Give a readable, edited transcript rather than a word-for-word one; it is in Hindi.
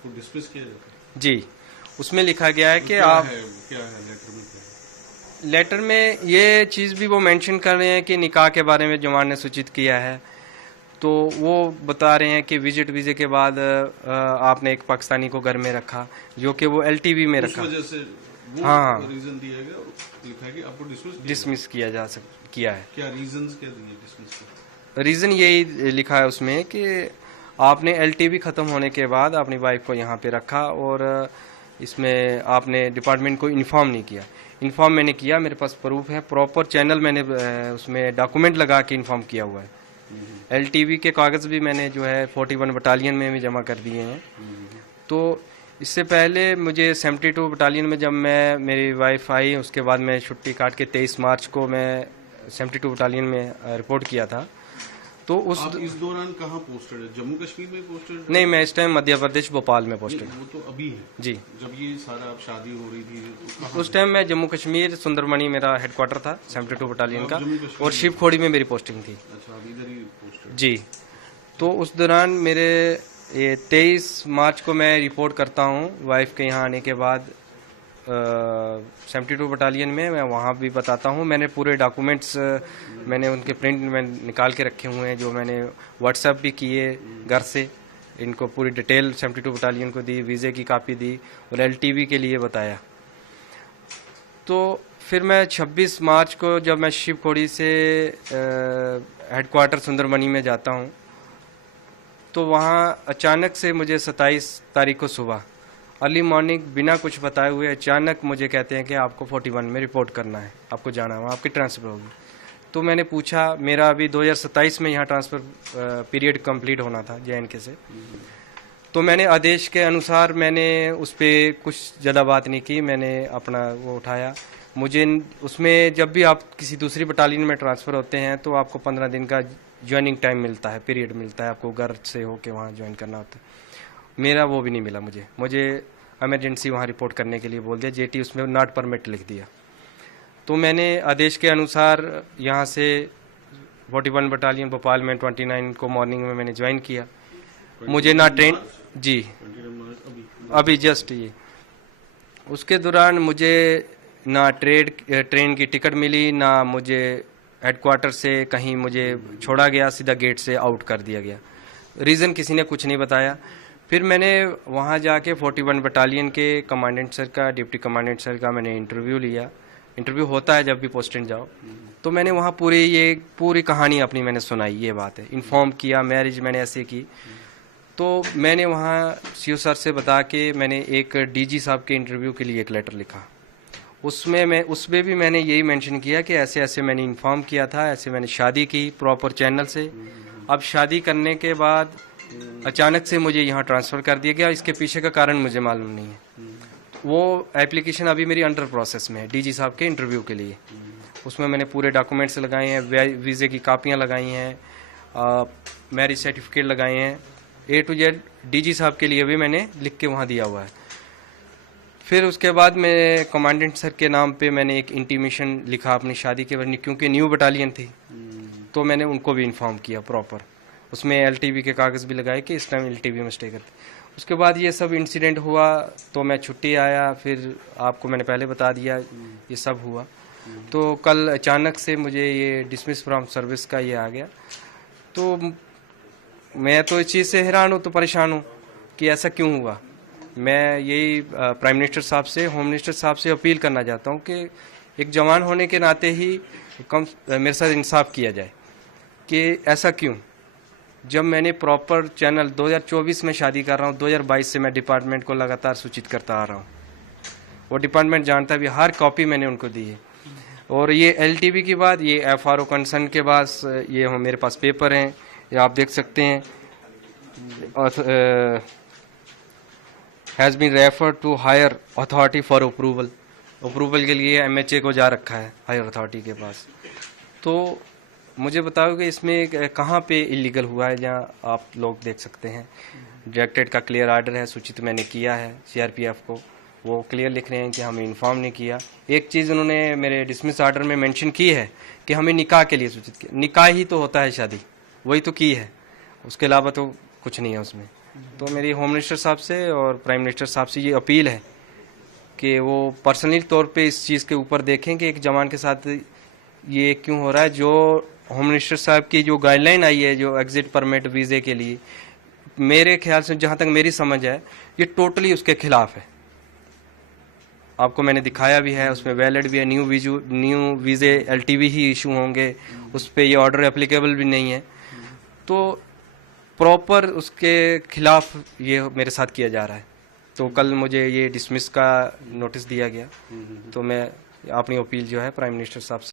आपको डिसमिस किया जाता है? जी, उसमें लिखा गया है कि क्या आप है लेटर में क्या है? लेटर में ये चीज़ भी वो मेंशन कर रहे हैं कि निकाह के बारे में जमान ने सूचित किया है। तो वो बता रहे हैं कि विजिट वीज़े के बाद आपने एक पाकिस्तानी को घर में रखा, जो कि वो एलटीवी में उस रखा। वजह से वो हाँ, रीजन दिया गया, लिखा है कि आपको डिसमिस किया है। क्या रीजंस क्या दिए डिसमिस के? रीज़न यही लिखा है उसमें कि आपने एलटीवी ख़त्म होने के बाद अपनी वाइफ को यहाँ पे रखा और इसमें आपने डिपार्टमेंट को इन्फॉर्म नहीं किया। इन्फॉर्म मैंने किया, मेरे पास प्रूफ है, प्रॉपर चैनल मैंने उसमें डॉक्यूमेंट लगा के इन्फॉर्म किया हुआ है। एलटीवी के कागज़ भी मैंने जो है 41 बटालियन में भी जमा कर दिए हैं। तो इससे पहले मुझे 72 बटालियन में जब मेरी वाइफ आई, उसके बाद मैं छुट्टी काट के 23 मार्च को मैं 72 बटालियन में रिपोर्ट किया था। तो आप इस दौरान कहाँ पोस्टेड है? जम्मू कश्मीर में पोस्टेड? नहीं, मैं इस टाइम मध्य प्रदेश भोपाल में पोस्टेड हूँ। वो तो अभी है जी। जब ये सारा शादी हो रही थी तो कहाँ? उस टाइम मैं जम्मू कश्मीर सुंदरमणि मेरा हेडक्वार्टर था 72 बटालियन का, और शिवखोड़ी में मेरी पोस्टिंग थी। अच्छा, अभी इधर ही पोस्टेड? जी। तो उस दौरान मेरे ये 23 मार्च को मैं रिपोर्ट करता हूँ वाइफ के यहाँ आने के बाद 72 बटालियन में। मैं वहाँ भी बताता हूँ, मैंने पूरे डॉक्यूमेंट्स मैंने उनके प्रिंट में निकाल के रखे हुए हैं, जो मैंने व्हाट्सएप भी किए घर से, इनको पूरी डिटेल 72 बटालियन को दी, वीज़े की कापी दी और एलटीवी के लिए बताया। तो फिर मैं 26 मार्च को जब मैं शिवखोड़ी से हेडक्वार्टर सुंदरमणि में जाता हूँ, तो वहाँ अचानक से मुझे 27 तारीख को सुबह अर्ली मॉर्निंग बिना कुछ बताए हुए अचानक मुझे कहते हैं कि आपको 41 में रिपोर्ट करना है, आपको जाना है, आपकी ट्रांसफ़र होगी। तो मैंने पूछा, मेरा अभी 2027 में यहाँ ट्रांसफ़र पीरियड कंप्लीट होना था JNK से, तो मैंने आदेश के अनुसार मैंने उस पर कुछ ज़्यादा बात नहीं की, मैंने अपना वो उठाया। मुझे उसमें जब भी आप किसी दूसरी बटालियन में ट्रांसफ़र होते हैं तो आपको 15 दिन का ज्वाइनिंग टाइम मिलता है, पीरियड मिलता है, आपको घर से होके वहाँ ज्वाइन करना होता है। मेरा वो भी नहीं मिला, मुझे इमरजेंसी वहाँ रिपोर्ट करने के लिए बोल दिया, JT उसमें नॉट परमिट लिख दिया। तो मैंने आदेश के अनुसार यहाँ से 41 बटालियन भोपाल में 29 को मॉर्निंग में मैंने ज्वाइन किया। मुझे ना ट्रेन, जी अभी जस्ट ये, उसके दौरान मुझे ना ट्रेन की टिकट मिली, ना मुझे हेडक्वार्टर से कहीं मुझे छोड़ा गया, सीधा गेट से आउट कर दिया गया। रीज़न किसी ने कुछ नहीं बताया। फिर मैंने वहाँ जाके 41 बटालियन के कमांडेंट सर का, डिप्टी कमांडेंट सर का मैंने इंटरव्यू लिया। इंटरव्यू होता है जब भी पोस्टिंग जाओ। तो मैंने वहाँ पूरी कहानी अपनी मैंने सुनाई, ये बात है, इन्फॉर्म किया, मैरिज मैंने ऐसे की। तो मैंने वहाँ CO सर से बता के मैंने एक DG साहब के इंटरव्यू के लिए एक लेटर लिखा। उसमें भी मैंने यही मेंशन किया कि ऐसे ऐसे मैंने इन्फॉर्म किया था, ऐसे मैंने शादी की प्रॉपर चैनल से। अब शादी करने के बाद अचानक से मुझे यहाँ ट्रांसफ़र कर दिया गया, इसके पीछे का कारण मुझे मालूम नहीं है। वो एप्लीकेशन अभी मेरी अंडर प्रोसेस में है DG साहब के इंटरव्यू के लिए। उसमें मैंने पूरे डॉक्यूमेंट्स लगाए हैं, वीज़े की कापियाँ लगाई हैं, मैरिज सर्टिफिकेट लगाए हैं, A to Z DG साहब के लिए भी मैंने लिख के वहाँ दिया हुआ है। फिर उसके बाद मैं कमांडेंट सर के नाम पे मैंने एक इंटीमेशन लिखा अपनी शादी के वरनी, क्योंकि न्यू बटालियन थी, तो मैंने उनको भी इन्फॉर्म किया प्रॉपर। उसमें LTV के कागज़ भी लगाए कि इस टाइम LTV में स्टे करते। उसके बाद ये सब इंसिडेंट हुआ तो मैं छुट्टी आया, फिर आपको मैंने पहले बता दिया ये सब हुआ। तो कल अचानक से मुझे ये डिसमिस फ्रॉम सर्विस का ये आ गया। तो मैं तो इस चीज़ से हैरान हूँ, तो परेशान हूँ कि ऐसा क्यों हुआ। मैं यही प्राइम मिनिस्टर साहब से, होम मिनिस्टर साहब से अपील करना चाहता हूँ कि एक जवान होने के नाते ही मेरे साथ इंसाफ किया जाए कि ऐसा क्यों। जब मैंने प्रॉपर चैनल 2024 में शादी कर रहा हूँ, 2022 से मैं डिपार्टमेंट को लगातार सूचित करता आ रहा हूँ, वो डिपार्टमेंट जानता भी, हर कॉपी मैंने उनको दी है। और ये LTV की बात, ये FRO कंसर्न के पास ये मेरे पास पेपर हैं, ये आप देख सकते हैं। Has been refer to higher authority for approval के लिए MHA को जा रखा है हायर अथॉरिटी के पास। तो मुझे बताओ कि इसमें कहाँ पे इलीगल हुआ है, जहाँ आप लोग देख सकते हैं डायरेक्टरेट का क्लियर आर्डर है, सूचित मैंने किया है CRPF को, वो क्लियर लिख रहे हैं कि हमें इन्फॉर्म नहीं किया। एक चीज़ उन्होंने मेरे डिसमिस आर्डर में मेंशन की है कि हमें निकाह के लिए सूचित किया। निकाह ही तो होता है शादी, वही तो की है, उसके अलावा तो कुछ नहीं है उसमें। तो मेरी होम मिनिस्टर साहब से और प्राइम मिनिस्टर साहब से ये अपील है कि वो पर्सनली तौर पे इस चीज़ के ऊपर देखें कि एक जवान के साथ ये क्यों हो रहा है। जो होम मिनिस्टर साहब की जो गाइडलाइन आई है जो एग्जिट परमिट वीज़े के लिए, मेरे ख्याल से जहाँ तक मेरी समझ है ये टोटली उसके खिलाफ है। आपको मैंने दिखाया भी है, उसमें वैलिड भी है, न्यू वीज़े LTV ही इशू होंगे, उस पर ये ऑर्डर एप्लीकेबल भी नहीं है। तो प्रॉपर उसके खिलाफ ये मेरे साथ किया जा रहा है। तो कल मुझे ये डिसमिस का नोटिस दिया गया, तो मैं अपनी अपील जो है प्राइम मिनिस्टर साहब से